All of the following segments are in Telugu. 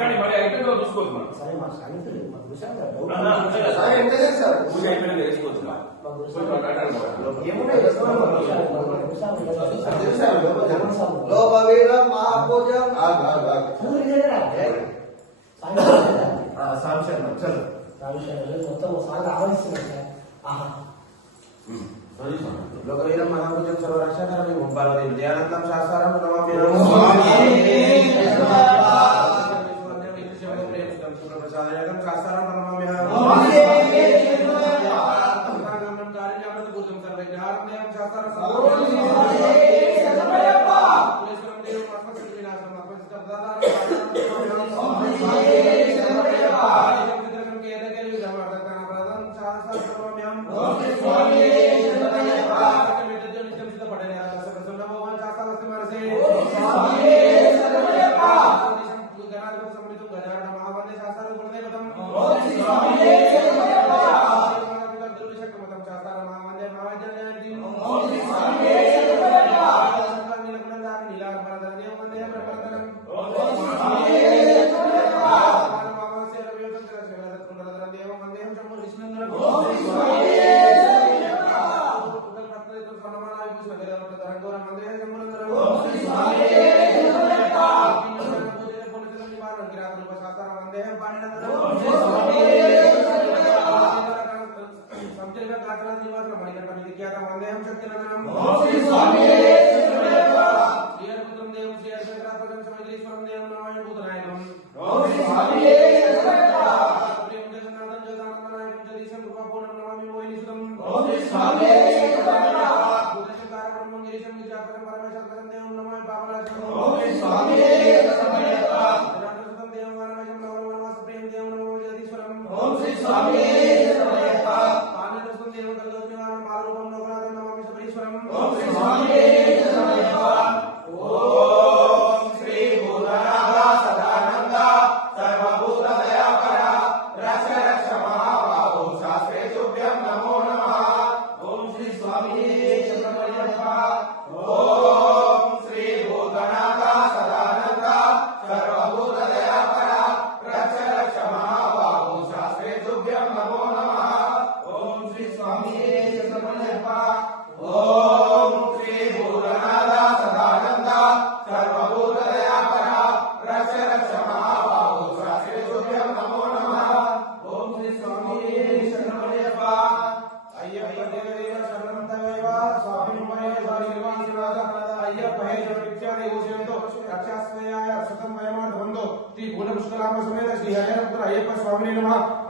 కానీ మరి ఐటెంగా చూసుకోవచ్చు మనం. సరే మా సంగతి మా గురుసాం గారు మొత్తం సాంగ్ ఆలోచిస్తున్నాం సార్. ఆహా లోకవీరం మహాభుజం సర్వరక్షకరం పార్వతీ విజయానందం శాస్త్రం నమామి ప్రసాదం శాస్త్రం నమామి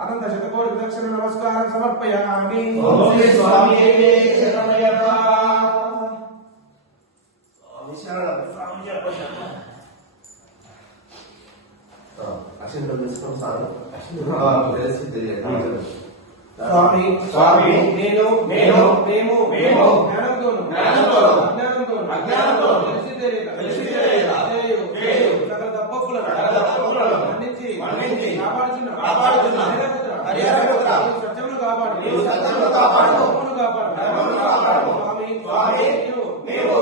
అనంత శతకోటి దక్షిణ నమస్కారం సమర్పయామి. స్వామి స్వామి నేను నేను మేము మేము జ్ఞానంతో అజ్ఞానంతో తెలిసి తెలియక సకల తప్పకులను మన్నించి కాపాడుతున్నా సత్యమును కాపాడు స్వామి నీవు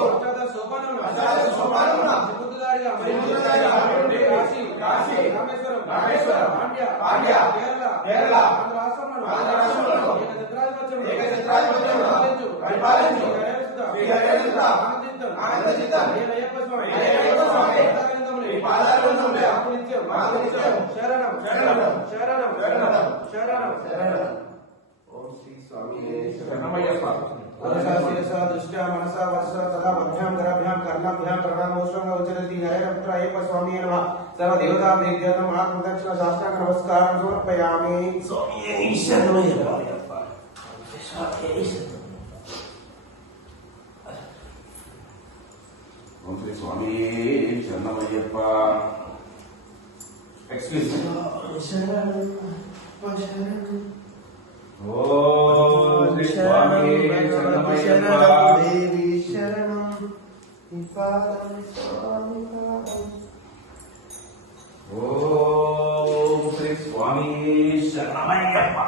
సోపానమున కాశీ రామేశ్వరం పాండ్య కేరళ ఆంధ్ర రాష్ట్రములను పరిపాలించు ఆనందిద్దాం. శరణం శరణం శరణం శరణం శరణం శరణం. ఓం శ్రీ స్వామి శరణమయ్యప్ప. దృష్ట్యా మనసా వర్ష తదా మధ్యాం కరాభ్యాం కర్ణాభ్యాం ప్రణామోషంగా ఉచరతి హరేరపుత్ర అయ్యప్ప స్వామి నమః. సర్వదేవతా దేవ్యానం ఆత్మదక్షిణ సాష్టాంగ నమస్కారం సమర్పయామి. స్వామి శరణమయ్యప్ప. ఓం శ్రీ స్వామి శరణమయ్యప్ప. Excuse me. ఓం శ్రీ స్వామి శరణమయ్యప్ప. దేవి శరణం. ఓం శ్రీ స్వామి శరణమయ్యప్ప.